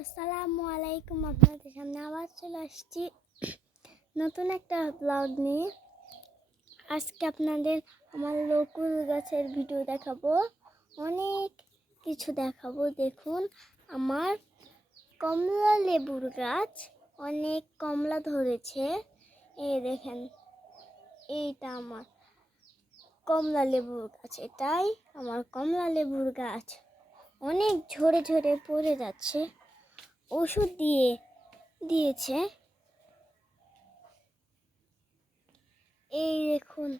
আসসালামু আলাইকুম আপনাদের সামনে আবার চলে আসছি। নতুন একটা ব্লগ নিয়ে। আজকে আপনাদের আমার লকুল গাছের ভিডিও দেখাবো। অনেক কিছু দেখাবো। দেখুন, আমার কমলা লেবুর গাছ অনেক কমলা ধরেছে। এই দেখেন, এইটা আমার কমলা লেবুর গাছ, এটাই আমার কমলা লেবুর গাছ। অনেক ঝরে ঝরে পড়ে যাচ্ছে। ওষুধ দিয়ে দিয়েছে। এই দেখুন,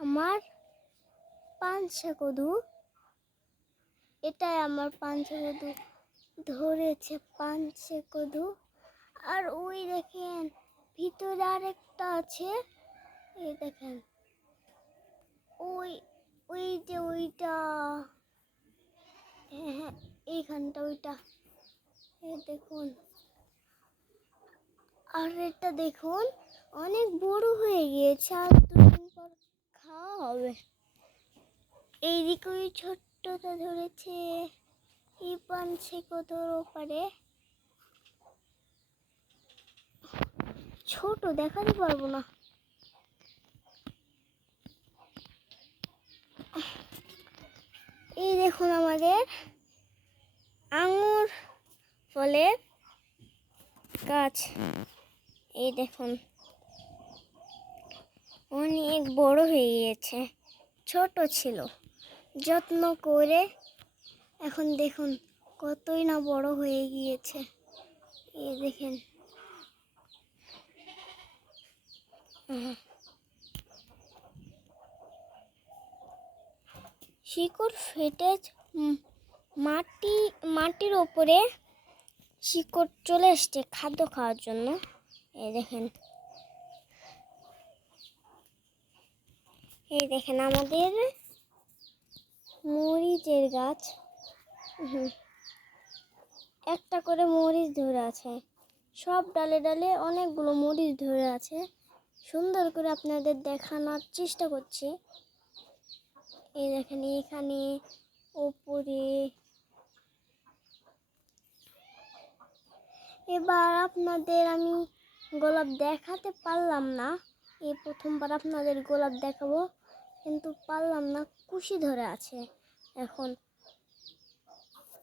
আমার পাঞ্চা কদু এটাই আমার পাঞ্চা কদু ধরেছে পাঞ্চে কদু আর ওই দেখেন, ভিতরে আরেকটা আছে। এই দেখেন, ওই ওই যে ওইটা। হ্যাঁ হ্যাঁ এইখানটা ওইটা। দেখুন। আর এটা দেখুন, অনেক বড় হয়ে গিয়েছে, আর দুদিন পর খাওয়া হবে। এইদিকে ওই ছোট্টটা ধরেছে, এই পানছে কতর ওপারে? ছোট, দেখাতে পারব না। এই দেখুন আমাদের ফলের গাছ। এই দেখুন। অনেক বড় হয়ে গিয়েছে। ছোট ছিল। যত্ন করে এখন দেখুন কতই না বড় হয়ে গিয়েছে। এই দেখেন। শিকড় ফেটে মাটি, মাটির ওপরে শিকড় চলে এসছে খাদ্য খাওয়ার জন্য। এই দেখেন। এই দেখেন আমাদের মরিচের গাছ। একটা করে মরিচ ধরে আছে। সব ডালে ডালে অনেকগুলো মরিচ ধরে আছে। সুন্দর করে আপনাদের দেখানোর চেষ্টা করছি। এই দেখেন এখানে ওপরে এবার আপনাদের আমি গোলাপ দেখাতে পারলাম না। এই প্রথমবার আপনাদের গোলাপ দেখাবো। কিন্তু পারলাম না, কুশি ধরে আছে। এখন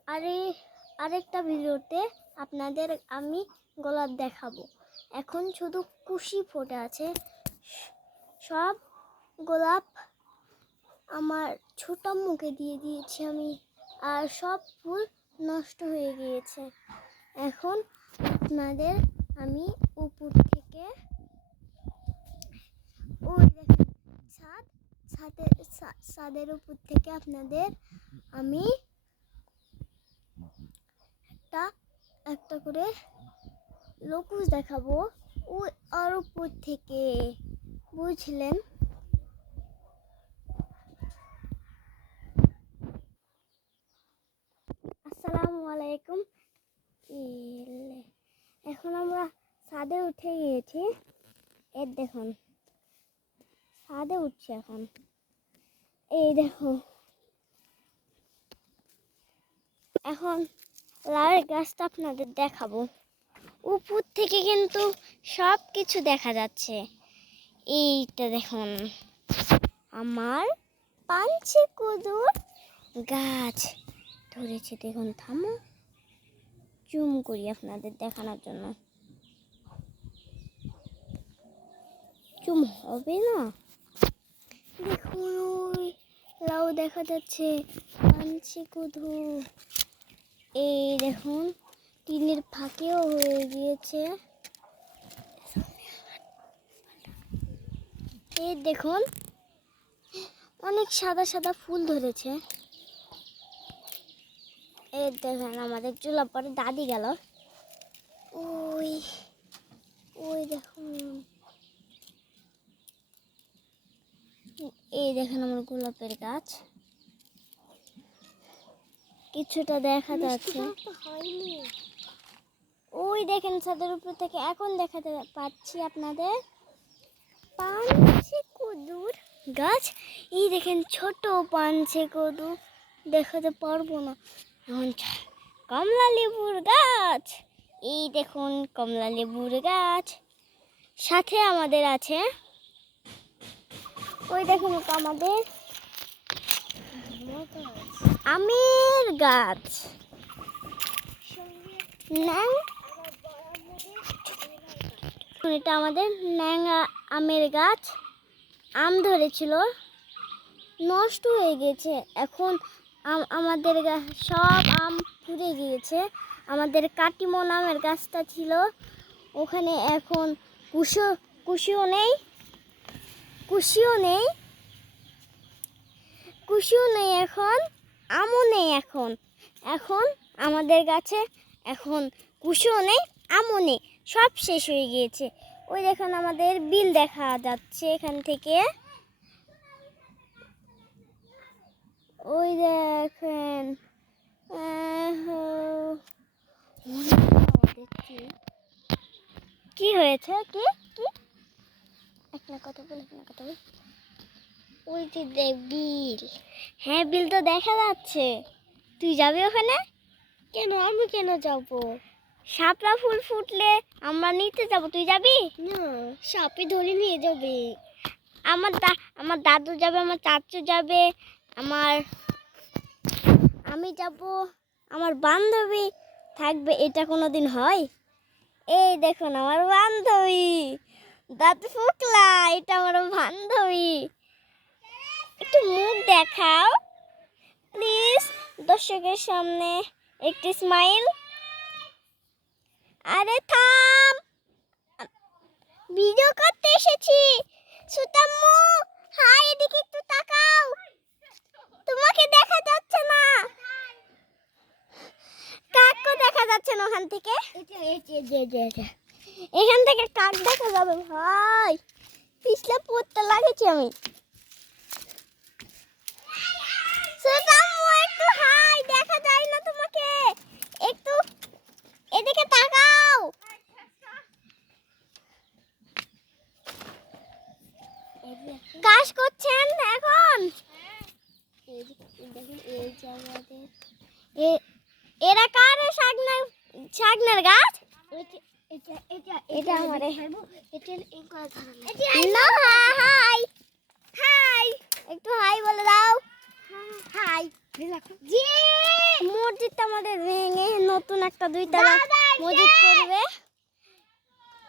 আরে, আরেকটা ভিডিওতে আপনাদের আমি গোলাপ দেখাবো। এখন শুধু কুশি ফোটে আছে। সব গোলাপ আমার ছোট মুখে দিয়ে দিয়েছি আমি। আর সব ফুল নষ্ট হয়ে গিয়েছে। এখন আপনাদের আমি উপর থেকে ওই ছাদ, ছাদের ছাদের উপর থেকে আপনাদের আমি একটা একটা করে লকুশ দেখাবো। ওই আর উপর থেকে, বুঝলেন আসসালামু আলাইকুম ইলে। এখন আমরা ছাদে উঠে গিয়েছি। এর দেখুন, ছাদে উঠছে এখন। এই দেখো। এখন লাউয়ের গাছটা আপনাদের দেখাবো। উপর থেকে কিন্তু সব কিছু দেখা যাচ্ছে। এইটা দেখুন, আমার পাঞ্চে কদুর গাছ। ধরেছে, দেখুন, থামো। জুম করি আপনাদের দেখানোর জন্য। জুম হবে না? দেখুন, ওই লাউ দেখা যাচ্ছে। পাঞ্চি কুধু। এই দেখুন, টিনের ফাঁকেও হয়ে গিয়েছে। এই দেখুন, অনেক সাদা সাদা ফুল ধরেছে। এই দেখেন, আমাদের চুলা পরে দাদি গেল। ওই ওই দেখুন। এই দেখেন আমার গোলাপের গাছ। কিছুটা দেখা যাচ্ছে। ওই দেখেন ছাদের উপর থেকে এখন দেখাতে পাচ্ছি আপনাদের। পাঞ্চে কদুর গাছ। এই দেখেন ছোট পানছে কদু দেখাতে পারব না। এখন কমলা লেবুর গাছ গাছ। এই দেখুন কমলা লেবুর গাছ। সাথে আমাদের আছে ওই দেখুন আমাদের আমের গাছ। ন্যাং এটা আমাদের ন্যাংা আমের গাছ। আম ধরেছিল, নষ্ট হয়ে গেছে। এখন আম- আমাদের সব আম পুড়ে গিয়েছে। আমাদের কাটিমন আমের গাছটা ছিল। ওখানে এখন কুশো কুশিও নেই। কুশিও নেই। কুশিও নেই এখন, আমও নেই এখন। এখন আমাদের গাছে, এখন কুশিও নেই, আমও নেই। সব শেষ হয়ে গিয়েছে। ওই দেখুন আমাদের বিল দেখা যাচ্ছে এখান থেকে। ওই দেখেন কি হয়েছে কি? কি একটা কথা বল একটা কথা বল। ওই যে দেখ বিল। হ্যাঁ বিল তো দেখা যাচ্ছে। তুই যাবি ওখানে? কেন? আমি কেন যাব? ফুল ফুটলে আমরা নিতে যাব। তুই যাবি? না সাপে ধরে নিয়ে যাবে। আমার দা আমার দাদু যাবে আমার চাচু যাবে আমার আমি যাব আমার বান্ধবী থাকবে। এটা কোনো দিন হয়? এই দেখুন আমার বান্ধবী। দাদু ফুকলা এটা আমার বান্ধবী। একটু মুখ দেখাও। প্লিজ দর্শকের সামনে একটি স্মাইল আরে থাম! ভিডিও করতে এসেছি। সুতাম্মু, হাই, এদিকে একটু তাকাও। তোমাকে দেখা যাচ্ছে না। কাকও দেখা যাচ্ছে না ওখান থেকে। এখান থেকে কাক দেখা যাবে ভাই? পিছলে পড়তে লাগেছি আমি। একটু করছেন এখন? এরা কার শাকনার শাকনার গাছ? এটা আমারে। না হাই। হাই। একটু হাই বলে দাও। হাই। মসজিদটা আমাদের ভেঙে নতুন একটা দুইতলা মসজিদ করবে।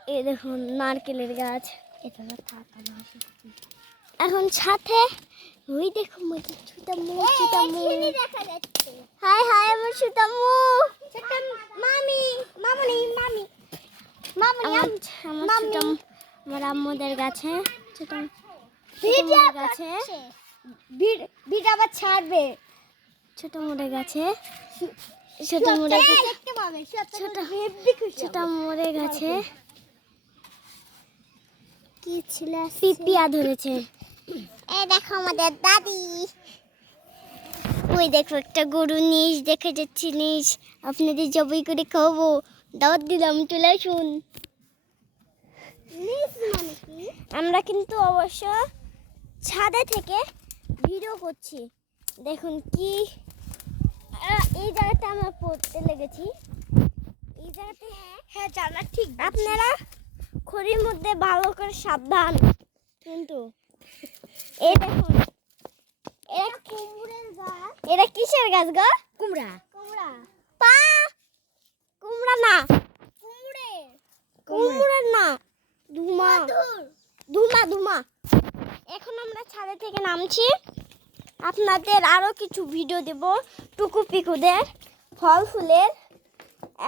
এই দেখুন নারকেলের গাছ। এখন সাথে ওই দেখো মসজিদ ছুটামু ছুটামু হাই হাই আমার মামি আমার আম্মুদের গাছে ছুটামু গাছে। ভিড আবার ছাড়বে। ছোট মোড়ে গাছে ছোট মোড়ে ছোট ছোট মোড়ে গাছে কি ছিল পিপিয়া ধরেছে। এই দেখো আমাদের দাদি। ওই দেখো একটা গরু নিস দেখে যাচ্ছি নিস আপনাদের জবাই করে খাব দাওয়াত দিলাম চলে আসুন। আমরা কিন্তু অবশ্য ছাদে থেকে ভিডিও করছি। দেখুন কি এই জায়গাটা আমরা পড়তে লেগেছি। এই জায়গাতে হ্যাঁ জানা ঠিক আপনারা খড়ির মধ্যে ভালো করে সাবধান। কিন্তু এই দেখুন কুমড়ের গাছ। এরা কিসের গাছ গো? কুমড়া। কুমড়া। পা! কুমড়া না। কুমড়ে। কুমড়া না। ধুমা। ধুমা ধুমা। এখন আমরা ছাদে থেকে নামছি। আপনাদের আরও কিছু ভিডিও দেব। টুকু পিকুদের, ফল ফুলের।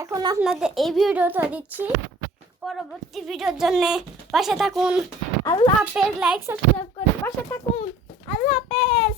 এখন আপনাদের এই ভিডিওটা দিচ্ছি। পরবর্তী ভিডিওর জন্য পাশে থাকুন। আল্লাহ হাফেজ লাইক সাবস্ক্রাইব করে পাশে থাকুন। আল্লাহ হাফেজ।